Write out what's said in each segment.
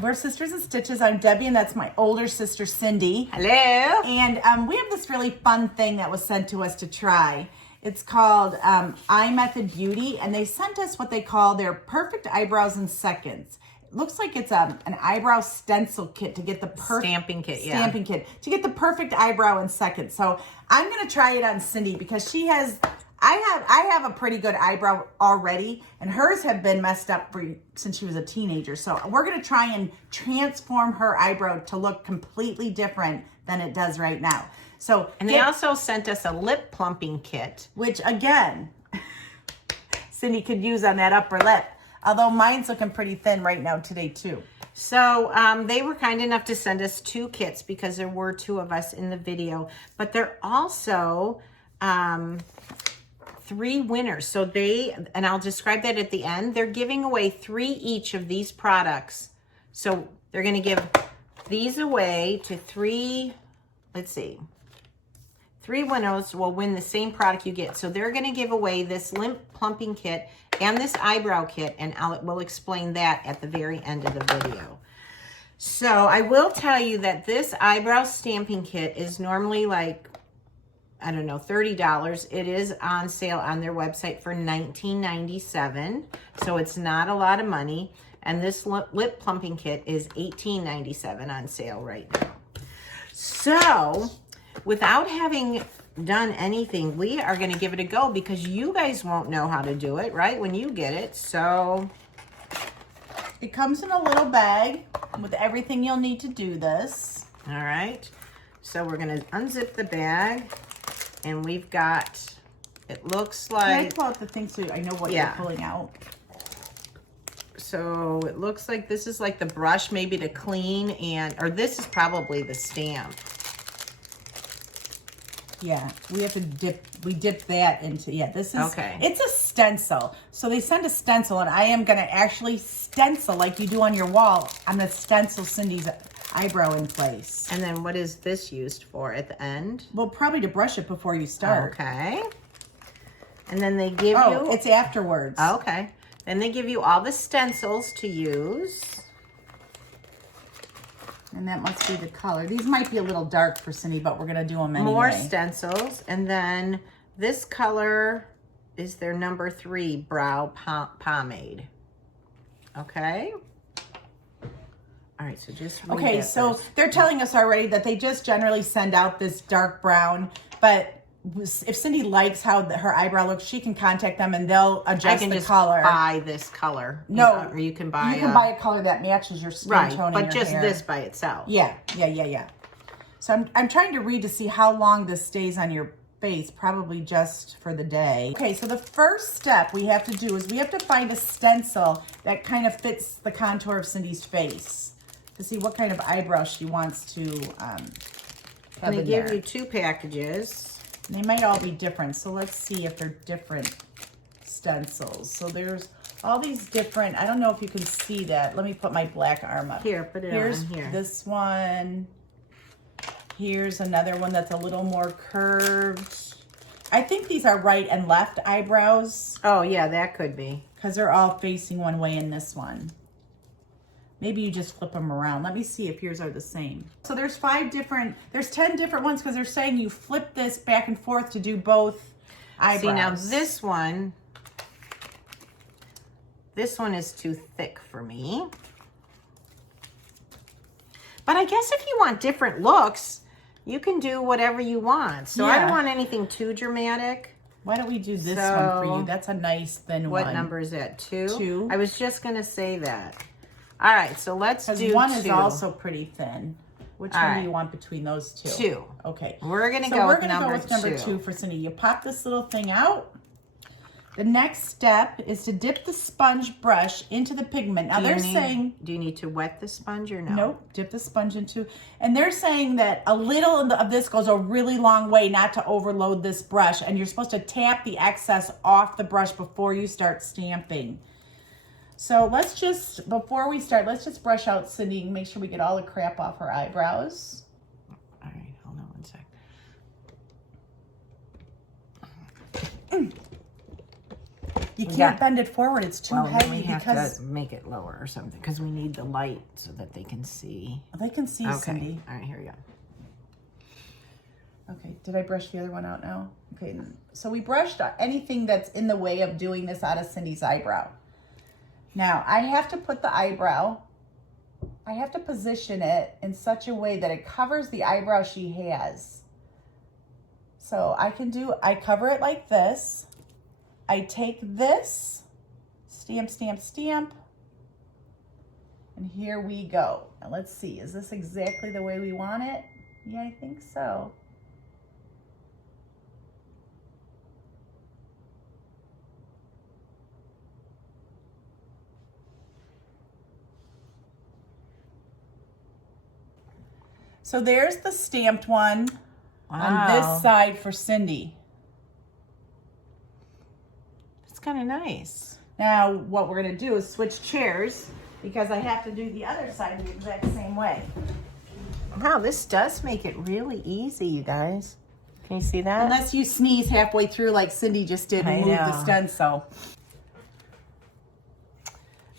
We're Sisters in Stitches. I'm Debbie, and that's my older sister, Cindy. Hello. And we have this really fun thing that was sent to us to try. It's called IMethod Beauty, and they sent us what they call their perfect eyebrows in seconds. It looks like it's an eyebrow stencil kit to get the perfect stamping kit, yeah. Stamping kit to get the perfect eyebrow in seconds. So I'm gonna try it on Cindy because she has. I have a pretty good eyebrow already, and hers have been messed up since she was a teenager. So we're gonna try and transform her eyebrow to look completely different than it does right now. So and they also sent us a lip plumping kit, which again, Cindy could use on that upper lip. Although mine's looking pretty thin right now today too. So they were kind enough to send us 2 kits because there were 2 of us in the video, but they're also 3 winners. So and I'll describe that at the end, they're giving away 3 each of these products. So they're going to give these away to 3, let's see, 3 winners will win the same product you get. So they're going to give away this lip plumping kit and this eyebrow kit, and we'll explain that at the very end of the video. So I will tell you that this eyebrow stamping kit is normally like, I don't know, $30. It is on sale on their website for $19.97. So it's not a lot of money. And this lip plumping kit is $18.97 on sale right now. So without having done anything, we are going to give it a go because you guys won't know how to do it, right, when you get it. So it comes in a little bag with everything you'll need to do this. All right. So we're going to unzip the bag. And we've got, it looks like... Can I pull out the thing so I know what you're pulling out? So it looks like this is like the brush maybe to clean or this is probably the stamp. Yeah, we have to dip that into, this is, okay. It's a stencil. So they send a stencil, and I am going to actually stencil like you do on your wall. I'm going to stencil Cindy's eyebrow in place. And then what is this used for at the end? Well, probably to brush it before you start. Okay. And then they give you... Oh, it's afterwards. Okay. Then they give you all the stencils to use. And that must be the color. These might be a little dark for Cindy, but we're going to do them anyway. More stencils. And then this color is their number 3 brow pomade. Okay. All right, so just read okay, so first. They're telling us already that they just generally send out this dark brown, but if Cindy likes how her eyebrow looks, she can contact them and they'll adjust the color. Buy this color. No, or you can buy a color that matches your skin tone but and your just hair. this by itself. Yeah. So I'm trying to read to see how long this stays on your face, probably just for the day. Okay, so the first step we have to do is we have to find a stencil that kind of fits the contour of Cindy's face to see what kind of eyebrow she wants to And they give you 2 packages. And they might all be different, so let's see if they're different stencils. So there's all these different, I don't know if you can see that. Let me put my black arm up. Here, put it Here's on here. This one. Here's another one that's a little more curved. I think these are right and left eyebrows. Oh, yeah, that could be. Because they're all facing one way in this one. Maybe you just flip them around. Let me see if yours are the same. So there's 10 different ones because they're saying you flip this back and forth to do both eyebrows. See, now this one is too thick for me. But I guess if you want different looks, you can do whatever you want. So I don't want anything too dramatic. Why don't we do this one for you? That's a nice thin one. What number is that? 2? 2. I was just going to say that. All right, so let's do 2. Because one is also pretty thin. Which one do you want between those 2? 2. Okay. We're going to go with number 2 for Cindy. You pop this little thing out. The next step is to dip the sponge brush into the pigment. Now they're saying... Do you need to wet the sponge or no? Nope. Dip the sponge into... And they're saying that a little of this goes a really long way not to overload this brush. And you're supposed to tap the excess off the brush before you start stamping. So let's just, before we start, let's just brush out Cindy and make sure we get all the crap off her eyebrows. All right, hold on one sec. You can't bend it forward. It's too Well, then heavy we have because to make it lower or something because we need the light so that they can see. they can see, Okay. Cindy. All right, here we go. Okay, did I brush the other one out now? Okay, so we brushed anything that's in the way of doing this out of Cindy's eyebrow. Now, I have to put the eyebrow, I have to position it in such a way that it covers the eyebrow she has. So I cover it like this. I take this, stamp, stamp, stamp, and here we go. Now let's see, is this exactly the way we want it? Yeah, I think so. So there's the stamped one on this side for Cindy. It's kind of nice. Now what we're gonna do is switch chairs because I have to do the other side the exact same way. Wow, this does make it really easy, you guys. Can you see that? Unless you sneeze halfway through like Cindy just did and move the stencil.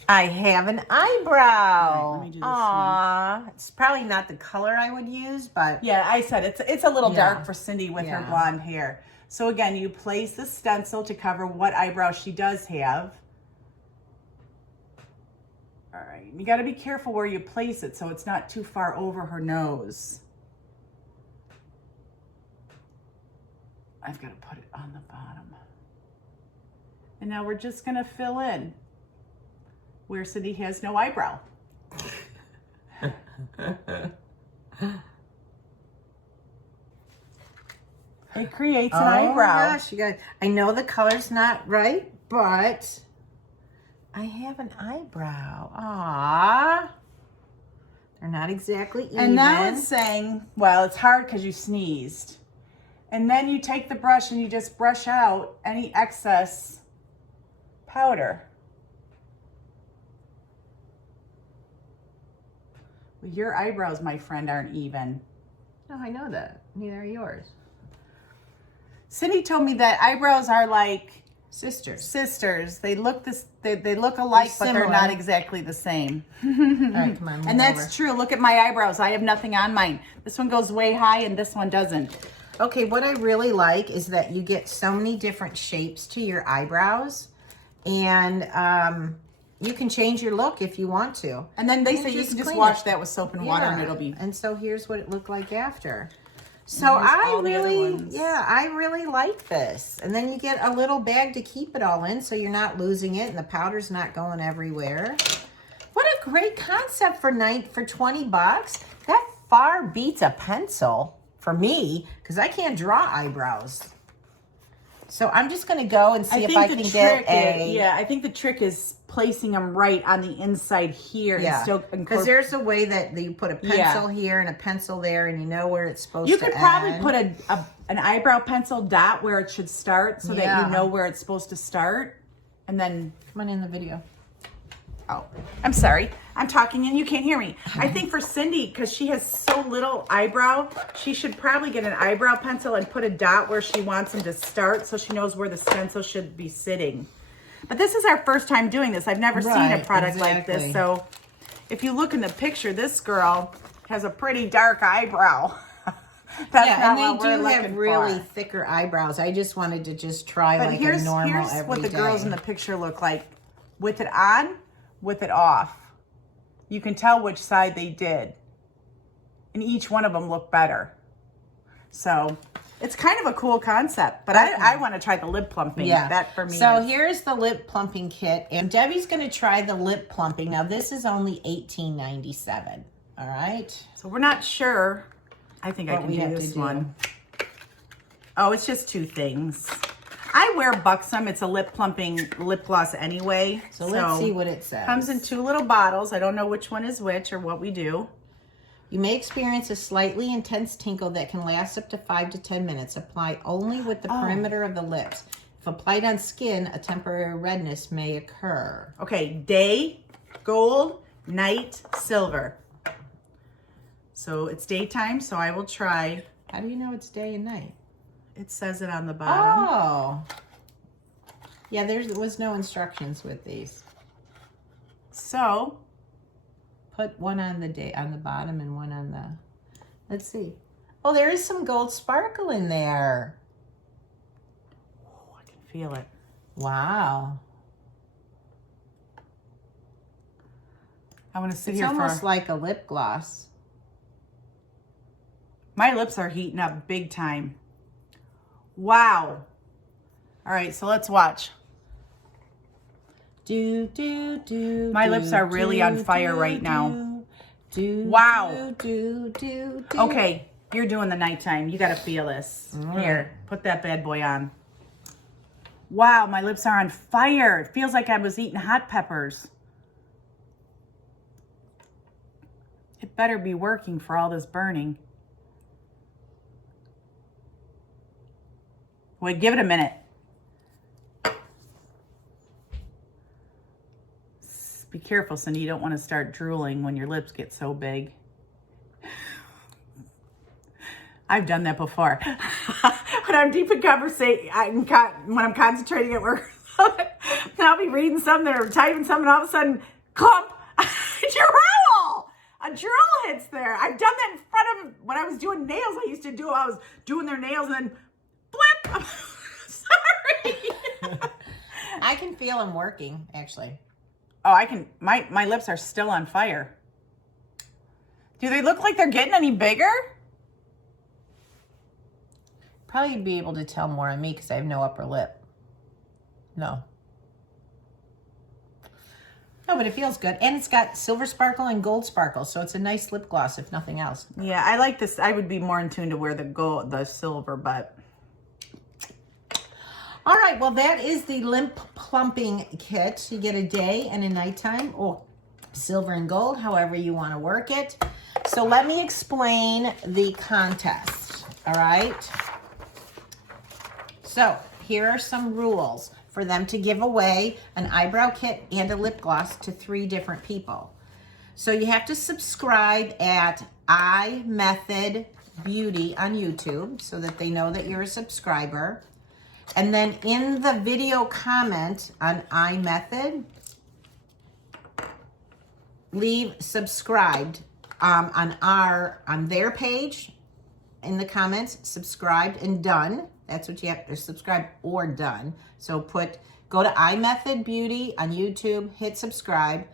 I have an eyebrow. All right, let me do this Aww. It's probably not the color I would use, but yeah, I said it's a little Yeah. dark for Cindy with her Yeah. blonde hair. So again, you place the stencil to cover what eyebrow she does have. All right, you got to be careful where you place it so it's not too far over her nose. I've got to put it on the bottom. And now we're just going to fill in where Cindy has no eyebrow. It creates an eyebrow. Oh my gosh, you guys. I know the color's not right, but I have an eyebrow. Aww. They're not exactly even. And now it's saying, well, it's hard because you sneezed. And then you take the brush and you just brush out any excess powder. Well, your eyebrows, my friend, aren't even. No, I know that. Neither are yours. Cindy told me that eyebrows are like Sisters. They look they look alike, but they're not exactly the same. All right, come on. And that's true. Look at my eyebrows. I have nothing on mine. This one goes way high and this one doesn't. Okay, what I really like is that you get so many different shapes to your eyebrows, and you can change your look if you want to. And then they And say you can just clean wash it. that with soap and water and it'll be. And so here's what it looked like after. So here's I all the other really, ones. I really like this. And then you get a little bag to keep it all in so you're not losing it and the powder's not going everywhere. What a great concept for 20 bucks. That far beats a pencil for me because I can't draw eyebrows. So I'm just going to go and see if I can get a... Yeah, I think the trick is placing them right on the inside here. And still because there's a way that you put a pencil here and a pencil there and you know where it's supposed to You could probably put an eyebrow pencil dot where it should start so that you know where it's supposed to start. And then... Come on in the video. Oh, I'm sorry. I'm talking and you can't hear me. I think for Cindy, because she has so little eyebrow, she should probably get an eyebrow pencil and put a dot where she wants them to start so she knows where the stencil should be sitting. But this is our first time doing this. I've never seen a product like this. So if you look in the picture, this girl has a pretty dark eyebrow. And they do have really thicker eyebrows. I just wanted to just try like a normal here's everyday. what the girls in the picture look like. With it on, with it off. You can tell which side they did. And each one of them look better. So it's kind of a cool concept, but I want to try the lip plumping. Yeah. That for me. So here's the lip plumping kit, and Debbie's going to try the lip plumping. Now this is only $18.97. All right. So we're not sure. I think I can do this one. Oh, it's just two things. I wear Buxom. It's a lip plumping lip gloss anyway. So let's see what it says. Comes in 2 little bottles. I don't know which one is which or what we do. You may experience a slightly intense tinkle that can last up to 5 to 10 minutes. Apply only with the perimeter of the lips. If applied on skin, a temporary redness may occur. Okay, day, gold, night, silver. So it's daytime, so I will try. How do you know it's day and night? It says it on the bottom. Oh. Yeah, there was no instructions with these. So Put one on the bottom and one on the, let's see. Oh, there is some gold sparkle in there. oh, I can feel it. Wow. I want to sit It's here almost for like a lip gloss. my lips are heating up big time. Wow. All right, so let's watch. My lips are really on fire right now. Wow. Okay, you're doing the nighttime. You got to feel this. Here, put that bad boy on. Wow, my lips are on fire. It feels like I was eating hot peppers. It better be working for all this burning. Wait, give it a minute. Be careful, Cindy. You don't want to start drooling when your lips get so big. I've done that before. When I'm deep in conversation, when I'm concentrating at work, I'll be reading something or typing something, all of a sudden, clump, a drool hits there. I've done that in front of, when I was doing nails, I was doing their nails and then blip. Sorry. I can feel them working, actually. Oh, I can, my lips are still on fire. Do they look like they're getting any bigger? Probably be able to tell more on me because I have no upper lip. No. No, but it feels good. And it's got silver sparkle and gold sparkle. So it's a nice lip gloss, if nothing else. Yeah, I like this. I would be more in tune to wear the silver, but. All right, well, that is the Lip Plumping Kit. You get a day and a nighttime, or silver and gold, however you want to work it. So let me explain the contest, all right? So here are some rules for them to give away an eyebrow kit and a lip gloss to 3 different people. So you have to subscribe at IMethod Beauty on YouTube so that they know that you're a subscriber. And then in the video comment on IMethod, leave subscribed on their page in the comments, subscribed and done. That's what you have to subscribe or done. So go to IMethod Beauty on YouTube, hit subscribe.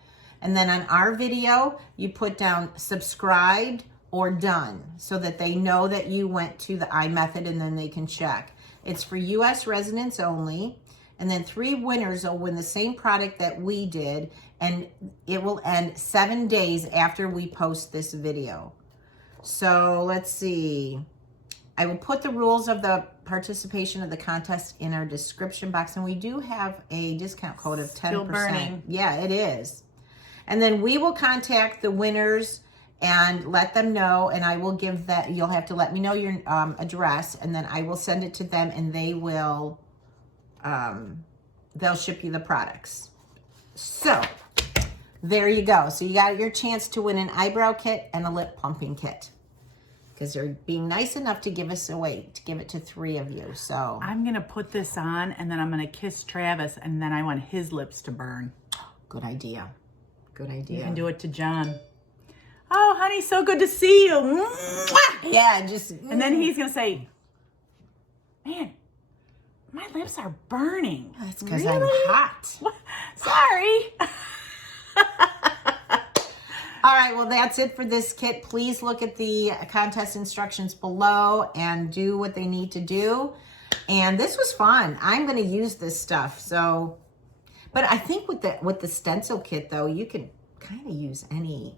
And then on our video, you put down subscribed or done so that they know that you went to the IMethod and then they can check. It's for U.S. residents only. And then 3 winners will win the same product that we did. And it will end 7 days after we post this video. So let's see. I will put the rules of the participation of the contest in our description box. And we do have a discount code of 10%. Still burning. Yeah, it is. And then we will contact the winners and let them know, and I will give that, you'll have to let me know your address, and then I will send it to them, and they will, they'll ship you the products. So, there you go. So you got your chance to win an eyebrow kit and a lip plumping kit. Because they're being nice enough to give us away, to give it to 3 of you, so. I'm going to put this on, and then I'm going to kiss Travis, and then I want his lips to burn. Good idea. Good idea. You can do it to John. Oh, honey, so good to see you. Mwah! Yeah, just. And then he's going to say, man, my lips are burning. That's because really? I'm hot. What? Sorry. All right, well, that's it for this kit. Please look at the contest instructions below and do what they need to do. And this was fun. I'm going to use this stuff. So, but I think with the stencil kit, though, you can kind of use any,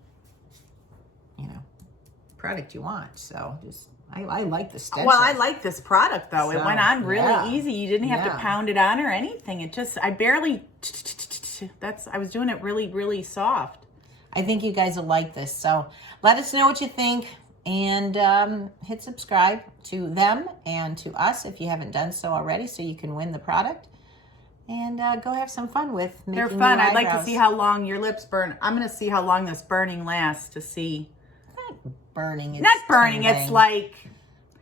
product you want. So just, I like the stencil. Well, I like this product, though. So, it went on really easy. You didn't have to Yeah. pound it on or anything. It just, I barely, I was doing it really, really soft. I think you guys will like this. So let us know what you think, and hit subscribe to them and to us if you haven't done so already, so you can win the product. And go have some fun with making They're fun. new I'd like to eyebrows. see how long your lips burn. I'm going to see how long this burning lasts to see. Not burning. It's Not burning. tingling. It's like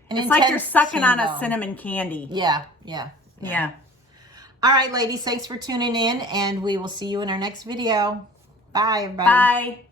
An you're intense sucking on a tingle. cinnamon candy. Yeah. Yeah. All right, ladies, thanks for tuning in, and we will see you in our next video. Bye, everybody. Bye.